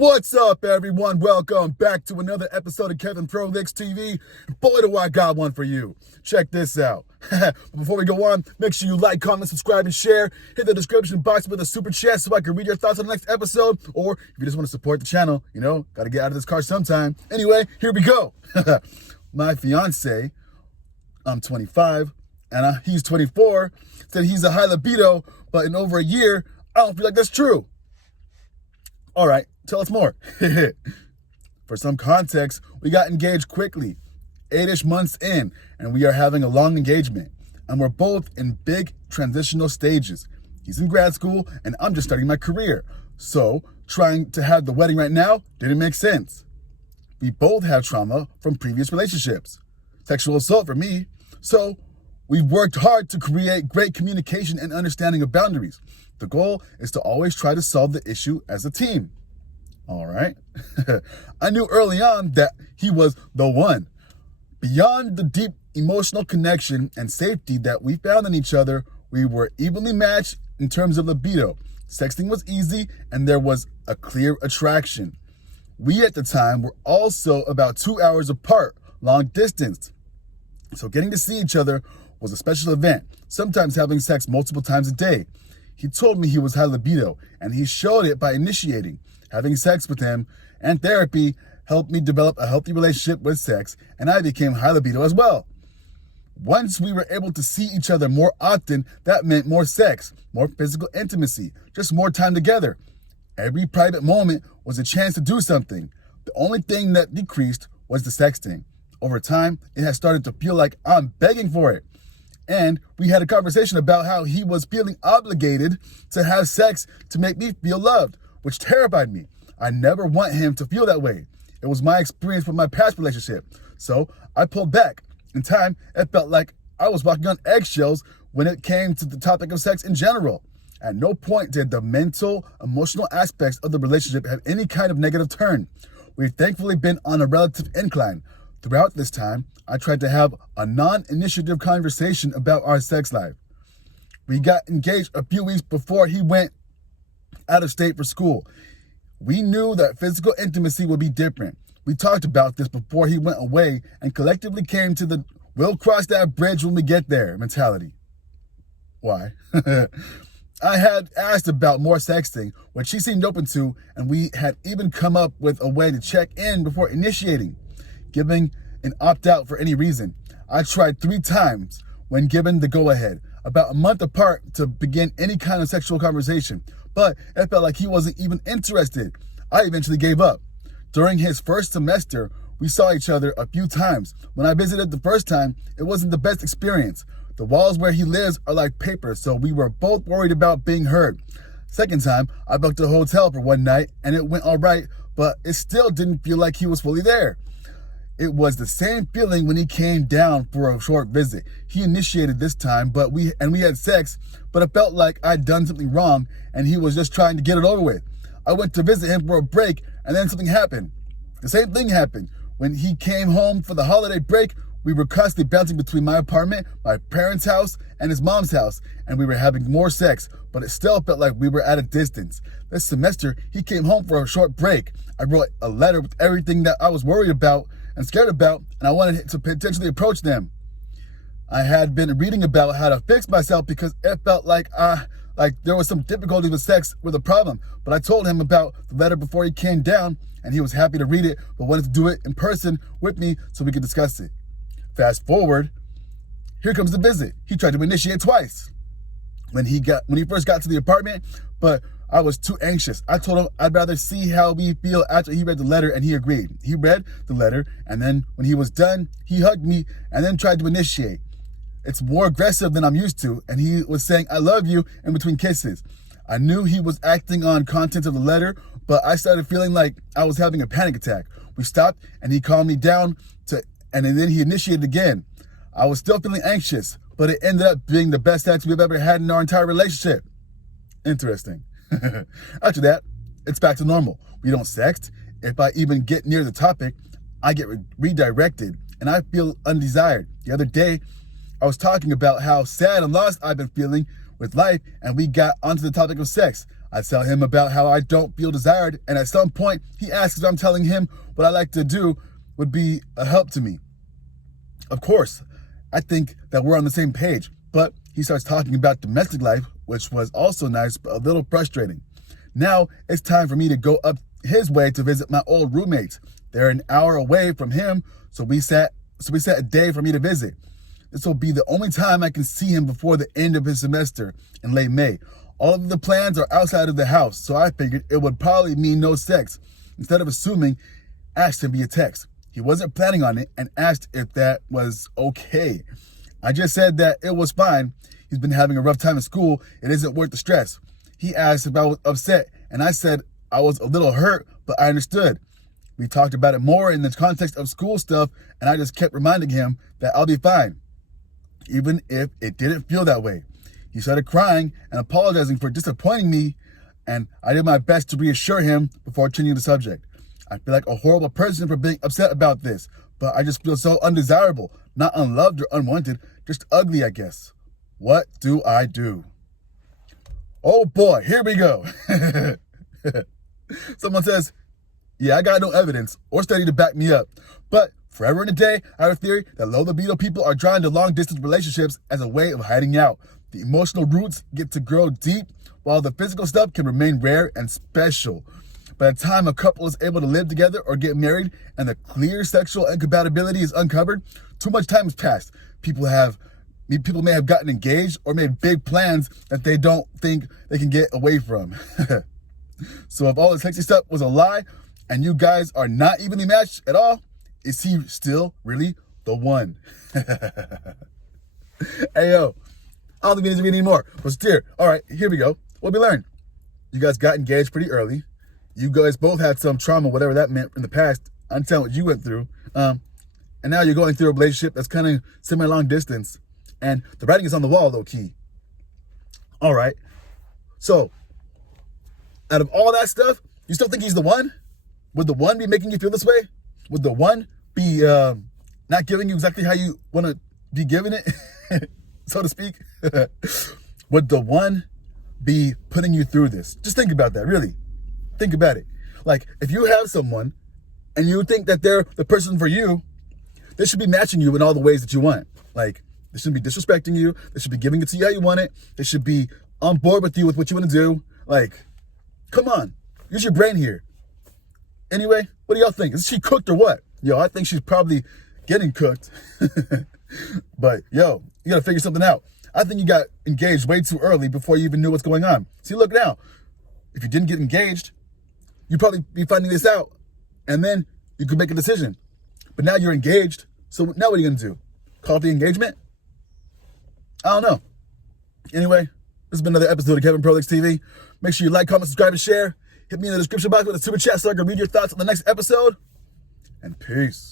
What's up, everyone? Welcome back to another episode of Kevin Prolix TV. Boy, do I got one for you. Check this out. Before we go on, make sure you like, comment, subscribe, and share. Hit the description box with a super chat so I can read your thoughts on the next episode. Or if you just want to support the channel, gotta get out of this car sometime. Anyway, here we go. My fiance, I'm 25, and he's 24, said he's a high libido, but in over a year, I don't feel like that's true. All right, tell us more. For some context, we got engaged quickly, 8-ish months in, and we are having a long engagement. And we're both in big transitional stages. He's in grad school, and I'm just starting my career. So, trying to have the wedding right now didn't make sense. We both have trauma from previous relationships. Sexual assault for me. So, we've worked hard to create great communication and understanding of boundaries. The goal is to always try to solve the issue as a team. All right. I knew early on that he was the one. Beyond the deep emotional connection and safety that we found in each other, we were evenly matched in terms of libido. Sexting was easy and there was a clear attraction. We at the time were also about 2 hours apart, long distance. So getting to see each other was a special event, sometimes having sex multiple times a day. He told me he was high libido, and he showed it by initiating. Having sex with him and therapy helped me develop a healthy relationship with sex, and I became high libido as well. Once we were able to see each other more often, that meant more sex, more physical intimacy, just more time together. Every private moment was a chance to do something. The only thing that decreased was the sexting. Over time, it has started to feel like I'm begging for it. And we had a conversation about how he was feeling obligated to have sex to make me feel loved, which terrified me. I never want him to feel that way. It was my experience with my past relationship. So I pulled back. In time, it felt like I was walking on eggshells when it came to the topic of sex in general. At no point did the mental, emotional aspects of the relationship have any kind of negative turn. We've thankfully been on a relative incline. Throughout this time, I tried to have a non-initiative conversation about our sex life. We got engaged a few weeks before he went out of state for school. We knew that physical intimacy would be different. We talked about this before he went away and collectively came to the "we'll cross that bridge when we get there" mentality. Why? I had asked about more sexting, which he seemed open to, and we had even come up with a way to check in before initiating, giving an opt-out for any reason. I tried 3 times when given the go-ahead, about a month apart, to begin any kind of sexual conversation, but it felt like he wasn't even interested. I eventually gave up. During his first semester, we saw each other a few times. When I visited the first time, it wasn't the best experience. The walls where he lives are like paper, so we were both worried about being heard. Second time, I booked a hotel for one night, and it went all right, but it still didn't feel like he was fully there. It was the same feeling when he came down for a short visit. He initiated this time, but we had sex, but it felt like I'd done something wrong, and he was just trying to get it over with. I went to visit him for a break, and then something happened. The same thing happened. When he came home for the holiday break, we were constantly bouncing between my apartment, my parents' house, and his mom's house, and we were having more sex, but it still felt like we were at a distance. This semester, he came home for a short break. I wrote a letter with everything that I was worried about and scared about, and I wanted to potentially approach them. I had been reading about how to fix myself because it felt like there was some difficulty with sex with a problem, but I told him about the letter before he came down, and he was happy to read it, but wanted to do it in person with me so we could discuss it. Fast forward, here comes the visit. He tried to initiate twice when he first got to the apartment, but I was too anxious. I told him I'd rather see how we feel after he read the letter, and he agreed. He read the letter, and then when he was done, he hugged me and then tried to initiate. It's more aggressive than I'm used to, and he was saying "I love you" in between kisses. I knew he was acting on content of the letter, but I started feeling like I was having a panic attack. We stopped, and he calmed me down, and then he initiated again. I was still feeling anxious, but it ended up being the best sex we've ever had in our entire relationship. Interesting. After that, it's back to normal. We don't sext. If I even get near the topic, I get redirected, and I feel undesired. The other day, I was talking about how sad and lost I've been feeling with life, and we got onto the topic of sex. I tell him about how I don't feel desired, and at some point, he asks if I'm telling him what I like to do would be a help to me. Of course, I think that we're on the same page, but he starts talking about domestic life, which was also nice, but a little frustrating. Now, it's time for me to go up his way to visit my old roommates. They're an hour away from him, so we set a day for me to visit. This will be the only time I can see him before the end of his semester in late May. All of the plans are outside of the house, so I figured it would probably mean no sex. Instead of assuming, asked him via text. He wasn't planning on it and asked if that was okay. I just said that it was fine. He's been having a rough time in school. It isn't worth the stress. He asked if I was upset, and I said I was a little hurt, but I understood. We talked about it more in the context of school stuff, and I just kept reminding him that I'll be fine, even if it didn't feel that way. He started crying and apologizing for disappointing me, and I did my best to reassure him before changing the subject. I feel like a horrible person for being upset about this, but I just feel so undesirable, not unloved or unwanted, just ugly, I guess. What do I do? Oh boy, here we go. Someone says, yeah, I got no evidence or study to back me up, but forever and a day, I have a theory that low libido people are drawn to long-distance relationships as a way of hiding out. The emotional roots get to grow deep, while the physical stuff can remain rare and special. By the time a couple is able to live together or get married and the clear sexual incompatibility is uncovered, too much time has passed. People may have gotten engaged or made big plans that they don't think they can get away from. So if all the sexy stuff was a lie and you guys are not evenly matched at all, is he still really the one? Hey, yo, I don't think we need to read anymore. But still, all right, here we go. What we learned? You guys got engaged pretty early. You guys both had some trauma, whatever that meant in the past. I understand what you went through. And now you're going through a relationship that's kind of semi-long distance. And the writing is on the wall, low key. All right. So, out of all that stuff, you still think he's the one? Would the one be making you feel this way? Would the one be not giving you exactly how you want to be giving it, so to speak? Would the one be putting you through this? Just think about that, really. Think about it. Like, if you have someone and you think that they're the person for you, they should be matching you in all the ways that you want. Like, they shouldn't be disrespecting you. They should be giving it to you how you want it. They should be on board with you with what you want to do. Like, come on. Use your brain here. Anyway, what do y'all think? Is she cooked or what? Yo, I think she's probably getting cooked. But, yo, you got to figure something out. I think you got engaged way too early before you even knew what's going on. See, look now. If you didn't get engaged, you'd probably be finding this out. And then you could make a decision. But now you're engaged. So now what are you going to do? Call it the engagement? I don't know. Anyway, this has been another episode of Kevin Prolix TV. Make sure you like, comment, subscribe, and share. Hit me in the description box with a super chat so I can read your thoughts on the next episode. And peace.